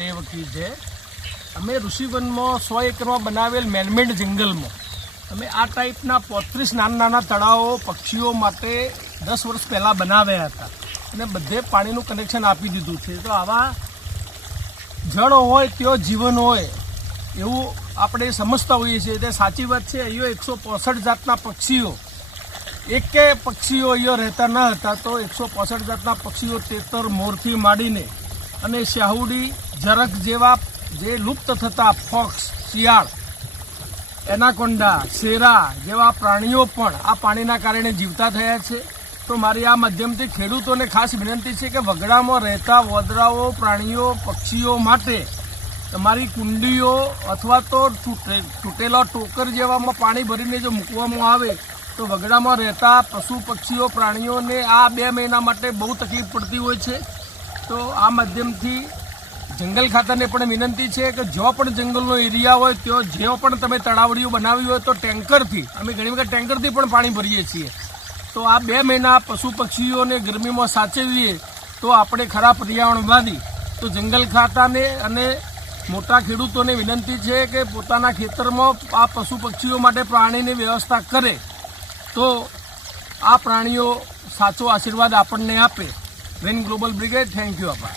देव की जय। अमे ऋषिवन में 100 एकड़ में बनावेल मैनमेड जंगल में अमे आ टाइपना 35 नाना तळावो पक्षीओ माटे 10 वर्ष पहला बनाव्या हता अने बधे पाणीनुं कनेक्शन आपी दीधुं छे। तो आवा जल होय त्यो जीवन होय एवुं आपणे समजता होईए छीए। ते साची वात छे। अहींयो 165 जातना पक्षीओ एके पक्षीओ अहींयो रहता न हता तो 165 जातना पक्षीओ तेतर मोरथी माडीने अने शाहुडी जरक जेवा जे लुप्त थता फॉक्स शियाळ एनाकोंडा शेरा जेवा प्राणीओ पण आ पाणीना कारणे जीवता थया छे। तो मारी आ माध्यमथी खेडूतोने खास विनंती छे के वगडामां रहता वदराओ प्राणीओ पक्षीओ माटे तमारी कुंडीओ अथवा तो तूटेला टोकर जेवामां पाणी भरीने जो मूकवामां आवे तो वगडामां रहता पशु पक्षीओ प्राणीओने आ 2 महीना माटे बहु तकलीफ पड़ती होय छे। तो आ माध्यमथी जंगल खाताने पण विनंती है कि जो पण जंगलनो एरिया होय त्यो जो पण तमे तळावड़ीओ बनावी होय तो टेंकरथी अमे घणी वखत टेंकरथी पण पाणी भरीए छीए। तो आ 2 महीना पशु पक्षीओने गरमीमां साचवीए तो आपणे खरा पर्यावरणवादी। तो जंगल खाताने अने मोटा खेडूतोने विनंती है कि पोताना खेतरमां आ पशु पक्षीओ माटे प्राणीनी व्यवस्था करे तो आ प्राणीओ साचो आशीर्वाद आपणने आपे। Rain global brigade, thank you आपा।